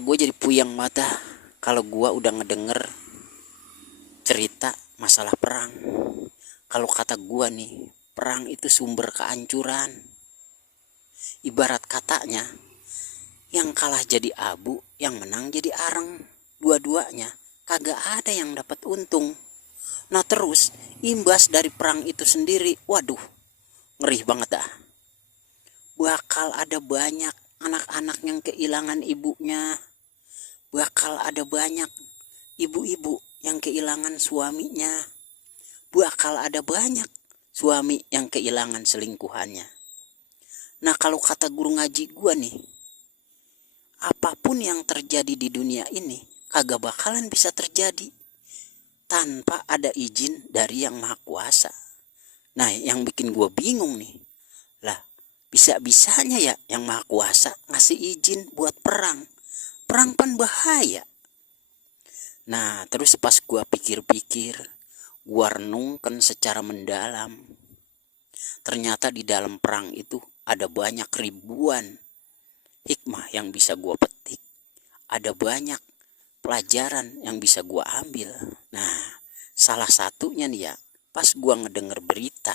Gue jadi puyeng mata kalau gue udah ngedenger cerita masalah perang. Kalau kata gue nih, perang itu sumber kehancuran. Ibarat katanya, yang kalah jadi abu, yang menang jadi areng. Dua-duanya kagak ada yang dapat untung. Nah terus imbas dari perang itu sendiri, waduh, ngeri banget dah. Bakal ada banyak anak-anak yang kehilangan ibunya. Bakal ada banyak ibu-ibu yang kehilangan suaminya. Bakal ada banyak suami yang kehilangan selingkuhannya. Nah kalau kata guru ngaji gua nih, apapun yang terjadi di dunia ini kagak bakalan bisa terjadi tanpa ada izin dari yang maha kuasa. Nah yang bikin gua bingung nih, lah bisa-bisanya ya yang maha kuasa ngasih izin buat perang. Perang kan bahaya. Nah terus pas gua pikir-pikir, gua renungkan secara mendalam, ternyata di dalam perang itu ada banyak ribuan hikmah yang bisa gua petik. Ada banyak pelajaran yang bisa gua ambil. Nah salah satunya nih ya, pas gua ngedenger berita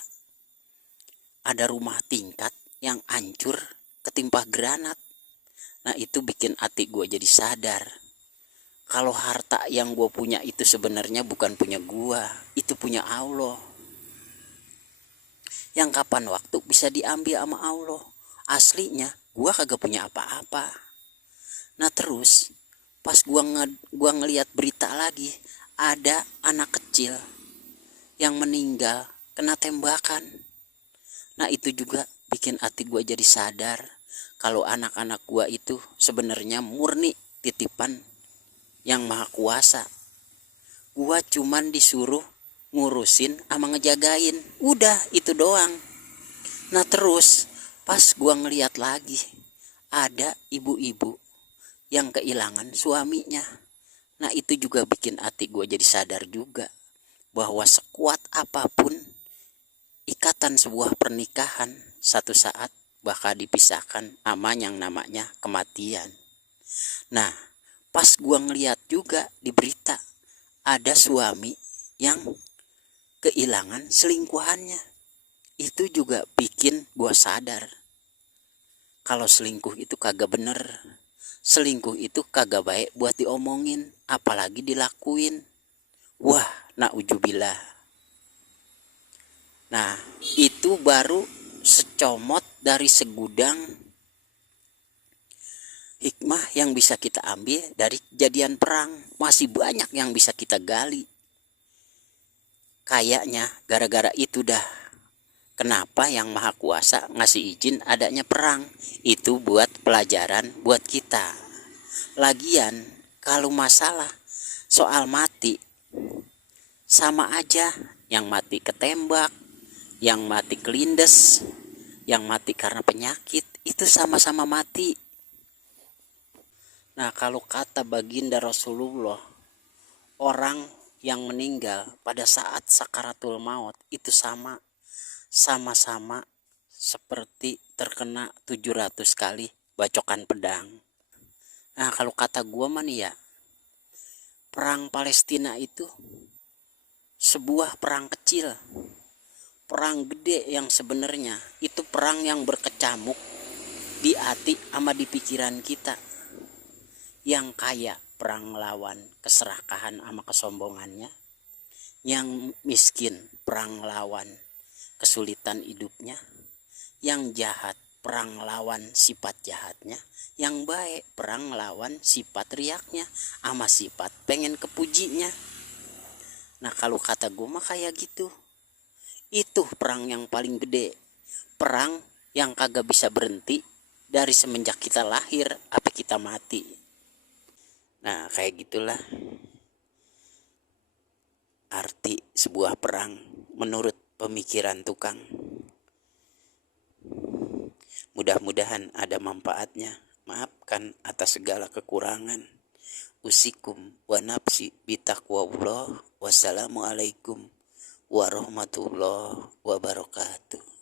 ada rumah tingkat yang hancur ketimpa granat. Nah itu bikin hati gue jadi sadar kalau harta yang gue punya itu sebenarnya bukan punya gue, itu punya Allah. Yang kapan waktu bisa diambil sama Allah. Aslinya gue kagak punya apa-apa. Nah terus pas gue ngeliat berita lagi, ada anak kecil yang meninggal kena tembakan. Nah itu juga bikin hati gue jadi sadar kalau anak-anak gue itu sebenarnya murni titipan yang maha kuasa. Gue cuman disuruh ngurusin sama ngejagain, udah itu doang. Nah terus pas gue ngeliat lagi ada ibu-ibu yang kehilangan suaminya. Nah itu juga bikin hati gue jadi sadar juga bahwa sekuat apapun ikatan sebuah pernikahan, satu saat bakal dipisahkan sama yang namanya kematian. Nah pas gua ngeliat juga di berita ada suami yang kehilangan selingkuhannya. Itu juga bikin gua sadar kalau selingkuh itu kagak bener. Selingkuh itu kagak baik buat diomongin, apalagi dilakuin. Wah, na'udzubillah. Nah itu baru secomot dari segudang hikmah yang bisa kita ambil dari kejadian perang. Masih banyak yang bisa kita gali. Kayaknya gara-gara itu dah kenapa yang maha kuasa ngasih izin adanya perang. Itu buat pelajaran buat kita. Lagian kalau masalah soal mati, sama aja yang mati ketembak, yang mati kelindes, yang mati karena penyakit, itu sama-sama mati. Nah kalau kata baginda Rasulullah, orang yang meninggal pada saat sakaratul maut itu sama-sama seperti terkena 700 kali bacokan pedang. Nah kalau kata gua mah nih ya, perang Palestina itu sebuah perang kecil, perang gede yang sebenarnya itu perang yang berkecamuk di hati sama di pikiran kita. Yang kaya perang lawan keserakahan sama kesombongannya, yang miskin perang lawan kesulitan hidupnya, yang jahat perang lawan sifat jahatnya, yang baik perang lawan sifat riaknya sama sifat pengen kepujinya. Nah kalau kata gue mah kayak gitu. Itu perang yang paling gede, perang yang kagak bisa berhenti dari semenjak kita lahir sampai kita mati. Nah kayak gitulah arti sebuah perang menurut pemikiran tukang. Mudah-mudahan ada manfaatnya. Maafkan atas segala kekurangan. Usikum wa nafsi bitaqwallah. Wassalamualaikum warahmatullahi wabarakatuh.